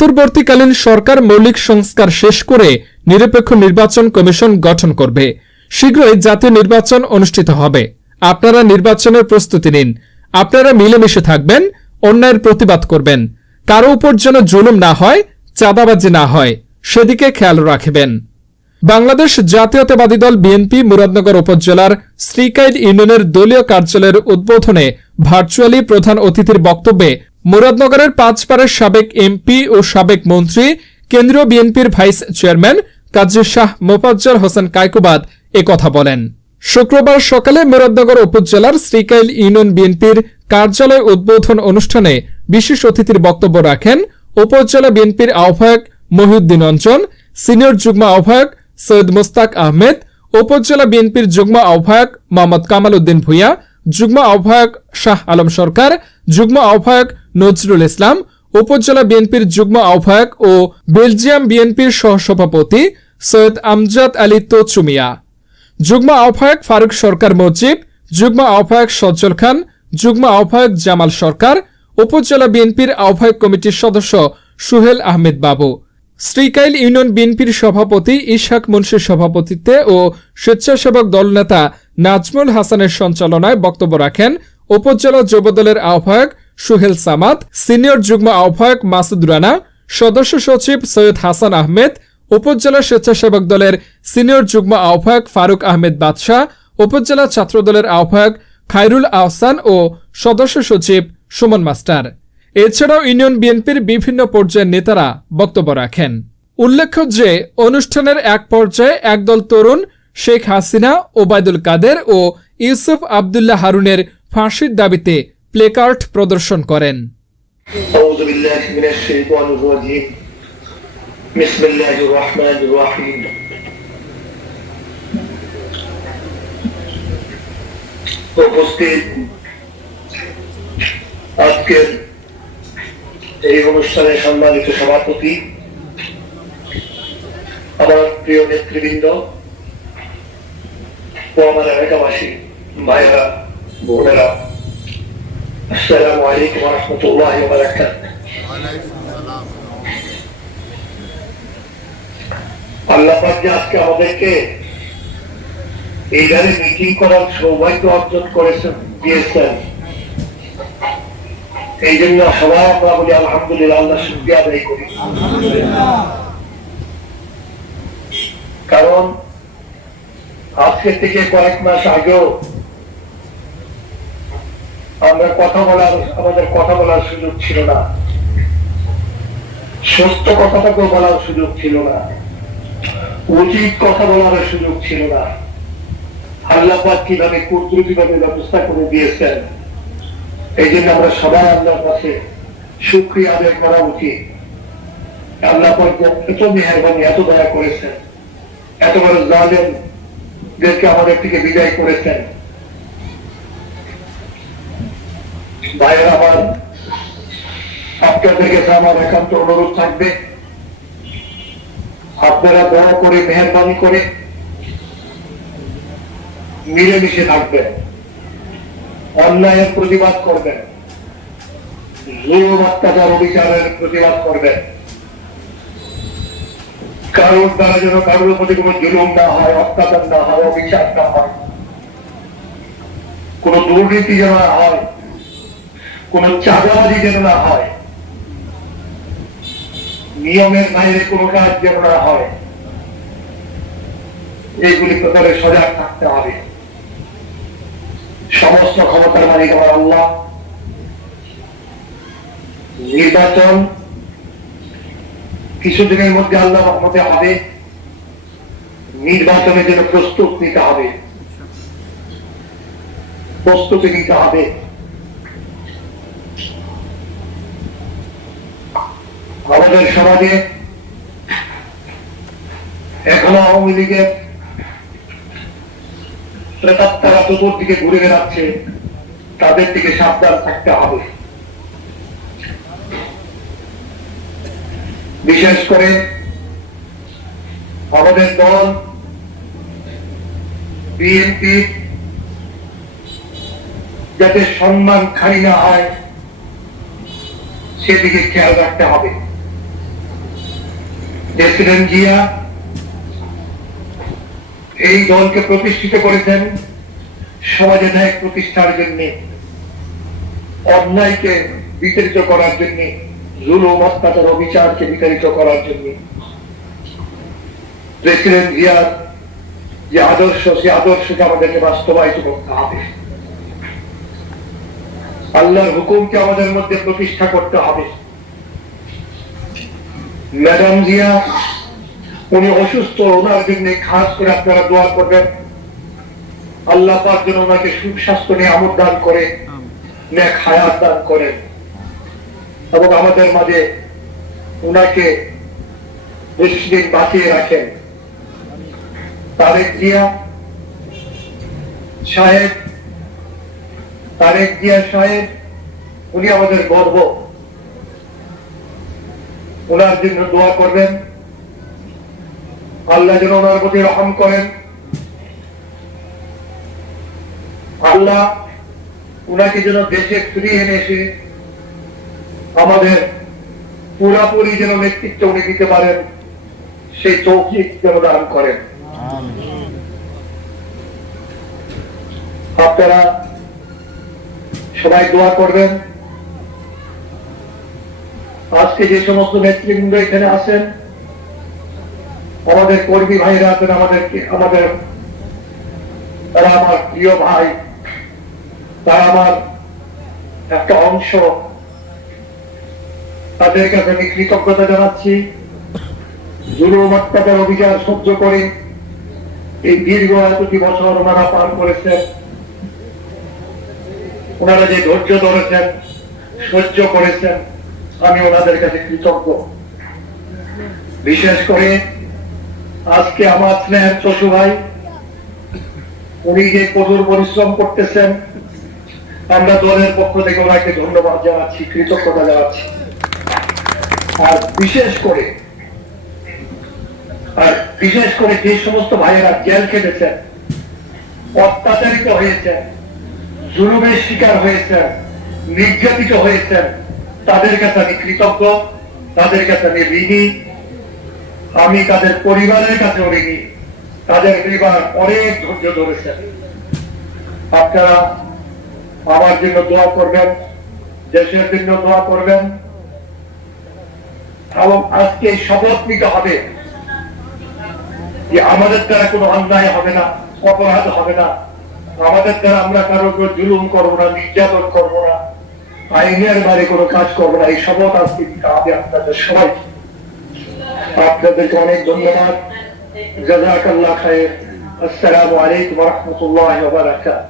অন্তর্বর্তীকালীন সরকার মৌলিক সংস্কার শেষ করে নিরপেক্ষ নির্বাচন কমিশন গঠন করবে। শীঘ্রই জাতীয় নির্বাচন অনুষ্ঠিত হবে। আপনারা নির্বাচনের প্রস্তুতি নিন। আপনারা মিলেমিশে থাকবেন, অন্যায়ের প্রতিবাদ করবেন। কারও উপর যেন জুলুম না হয়, চাঁদাবাজি না হয়, সেদিকে খেয়াল রাখবেন। বাংলাদেশ জাতীয়তাবাদী দল বিএনপি মুরাদনগর উপজেলার শ্রীকাইল ইউনিয়নের দলীয় কার্যালয়ের উদ্বোধনে ভার্চুয়ালি প্রধান অতিথির বক্তব্যে মুরাদনগরের পাঁচপাড়ের সাবেক এমপি ও সাবেক মন্ত্রী, কেন্দ্রীয় বিএনপির ভাইস চেয়ারম্যান কাজী শাহ মোফাজ্জল হোসেন কায়কুবাদ কথা বলেন। শুক্রবার সকালে মুরাদনগর উপজেলার শ্রীকাইল ইউনিয়ন বিএনপির কার্যালয় উদ্বোধন অনুষ্ঠানে বিশেষ অতিথির বক্তব্য রাখেন উপজেলা বিএনপির আহ্বায়ক মহিউদ্দিন অঞ্চল, সিনিয়র যুগ্ম আহ্বায়ক সৈয়দ মোস্তাক আহমেদ, উপজেলা বিএনপির যুগ্ম আহ্বায়ক মোহাম্মদ কামাল উদ্দিন ভূঁইয়া, যুগ্ম আহ্বায়ক শাহ আলম সরকার, যুগ্ম আহ্বায়ক নজরুল ইসলাম, উপজেলা বিএনপির যুগ্ম আহ্বায়ক ও বেলজিয়াম বিএনপির সহসভাপতি সৈয়দ আমজাদ আলী তোচুমিয়া, যুগ্ম আহ্বায়ক ফারুক সরকার মজিব, যুগ্ম আহ্বায়ক সজ্জল খান, যুগ্ম আহ্বায়ক জামাল সরকার, উপজেলা বিএনপির আহ্বায়ক কমিটির সদস্য সুহেল আহমেদ বাবু, শ্রীকাইল ইউনিয়ন বিএনপির সভাপতি ইশাক মুন্সির সভাপতিত্বে ও স্বেচ্ছাসেবক দলনেতা নাজমুল হাসানের সঞ্চালনায় বক্তব্য রাখেন উপজেলা যুবদলের আহ্বায়ক সুহেল সামাদ, সিনিয়র যুগ্ম আহ্বায়ক মাসুদ রানা, সদস্য সচিব সৈয়দ হাসান আহমেদ, উপজেলা স্বেচ্ছাসেবক দলের সিনিয়র যুগ্ম আহ্বায়ক ফারুক আহমেদ বাদশাহ, উপজেলা ছাত্রদলের আহ্বায়ক খায়রুল আহসান ও সদস্য সচিব সুমন মাস্টার। এছাড়াও ইউনিয়ন বিএনপির বিভিন্ন পর্যায়ের নেতারা বক্তব্য রাখেন। উল্লেখ্য যে, অনুষ্ঠানের এক পর্যায়ে একদল তরুণ শেখ হাসিনা, ওবায়দুল কাদের ও ইউসুফ আবদুল্লাহ হারুনের ফাঁসির দাবিতে প্লেকার্ড প্রদর্শন করেন। উপস্থিত আজকের এই অনুষ্ঠানে সম্মানিত সভাপতি, আমার প্রিয় নেতৃবৃন্দ ও আমার এলাকাবাসী ভাইরা বোনেরা আসসালামু আলাইকুম রহমতুল্লাহ বারাকাত আল্লাহ পাক আজকে আমাদেরকে এইভাবে মিটিং করার সৌভাগ্য অর্জন করেছেন, দিয়েছেন। এই জন্য সবাই আমরা বলি, আলহামদুলিল্লাহ আল্লাহ শুক্রিয়া আদায় করি। কারণ আজকে থেকে কয়েক মাস আগেও কথা বলার, আমাদের কথা বলার সুযোগ ছিল না। সত্য কথাটাকেও বলার সুযোগ ছিল না। উচিত কথা বলার সুযোগ ছিল না। আল্লাপাক কীভাবে কুদরতিভাবে ব্যবস্থা করে দিয়েছেন, এই জন্য আমরা সবাই আল্লাহর কাছে সুক্রিয়া আদায় করা উচিত। আল্লাহ এত মেহরবানি, এত দয়া করেছেন, এত বড় জালেমদেরকে আমাদের থেকে বিদায় করেছেন। আপনারা দয়া করে মেহরবানি করে মিলেমিশে থাকবেন। অন্যায়ের প্রতিবাদ করবেন। জুলুম, অত্যাচার, অবিচারের প্রতিবাদ করবেন। কারোর দ্বারা যেন কারোর প্রতি কোনো জুলুম না হয়, অত্যাচার না হয়, অবিচার না হয়। কোন দুর্নীতি যেন হয় কোন চাঁদাবাজি যেন না হয়। নিয়মের বাইরে কোনো কাজ যেন না হয়। এইগুলি প্রকারে সজাগ থাকতে হবে। সমস্ত ক্ষমতার মালিক আমার আল্লাহ। নির্বাচন কিছুদিনের মধ্যে আল্লাহ রহমতে হবে। নির্বাচনের জন্য প্রস্তুত নিতে হবে। প্রস্তুতি নিতে হবে। আমাদের সমাজে এখনও আওয়ামী লীগের প্রেতাত্মারা চতুর্দিকে ঘুরে বেড়াচ্ছে, তাদের থেকে সাবধান থাকতে হবে। বিশেষ করে আমাদের দল, বিএনপি, যাতে সম্মান খালি না হয়, সেদিকে খেয়াল রাখতে হবে। প্রেসিডেন্ট জিয়া এই দলকে প্রতিষ্ঠিত করেছেন সমাজে ন্যায় প্রতিষ্ঠার জন্য, অন্যায়কে বিতাড়িত করার জন্য, জুলুম, অত্যাচার, অবিচারকে বিতাড়িত করার জন্য। প্রেসিডেন্ট জিয়ার যে আদর্শ, সে আদর্শকে আমাদেরকে বাস্তবায়িত করতে হবে। আল্লাহর হুকুমকে আমাদের মধ্যে প্রতিষ্ঠা করতে হবে। ম্যাডাম জিয়া উনি অসুস্থ ওনার জন্য খাস করে আপনারা দোয়া করবেন। আল্লাহ পাক যেন ওনাকে সুখ স্বাস্থ্য নিয়ে আমদ দান করে নেক হায়াত দান করেন। এবং আমাদের মাঝে ওনাকে বেশি দিন বাঁচিয়ে রাখেন। তারেক জিয়া সাহেব তারেক জিয়া সাহেব উনি আমাদের গর্ব। ওনার জন্য দোয়া করবেন। আল্লাহ যেন ওনার প্রতি রহম করেন। আল্লাহ উনাকে যেন দেশে ফিরিয়ে এনে এসে আমাদের পুরাপুরি যেন নেতৃত্ব উনি দিতে পারেন, সেই তৌফিক যেন দান করেন। আপনারা সবাই দোয়া করবেন। আজকে যে সমস্ত নেতৃবৃন্দ এখানে আছেন, আমাদের কর্মী ভাইরা আছেন আমাদের আমাদের, তারা আমার প্রিয় ভাই, তারা আমার একটা অংশ। তাদের কাছে আমি কৃতজ্ঞতা জানাচ্ছি। জুলুম অভিযান সহ্য করে এই দীর্ঘ এতটি বছর ওনারা পার করেছেন। ওনারা যে ধৈর্য ধরেছেন, সহ্য করেছেন। আমি ওনাদের কাছে কৃতজ্ঞ। বিশেষ করে আজকে আমার স্নেহের চশু ভাই, উনি যে কঠোর পরিশ্রম করতেছেন, আমরা দলের পক্ষ থেকে ওনাকে ধন্যবাদ জানাচ্ছি, কৃতজ্ঞতা জানাচ্ছি। আর বিশেষ করে, আর বিশেষ করে যে সমস্ত ভাইয়েরা জেল কেটেছেন অত্যাচারিত হয়েছেন, জুলুমের শিকার হয়েছেন, নির্যাতিত হয়েছেন তাদের কাছে আমি কৃতজ্ঞ, তাদের কাছে আমি ঋণী। আমি তাদের পরিবারের কাছেও ঋণী। তাদের পরিবার অনেক ধৈর্য ধরেছেন আপনারা আমার জন্য দোয়া করবেন, দেশের জন্য দোয়া করবেন। এবং আজকে শপথ নিতে হবে যে আমাদের দ্বারা কোনো অন্যায় হবে না, অপরাধ হবে না। আমাদের দ্বারা আমরা কারও উপর জুলুম করব না, নির্যাতন করব না। আইনের বাইরে কোনো কাজ করব না। এই শপথ আজকে আমি আপনাদের সবাই আপনাদেরকে অনেক ধন্যবাদ। জাজাকাল্লাহ খায়ের আসসালামু আলাইকুম রহমতুল্লাহ বারাকাত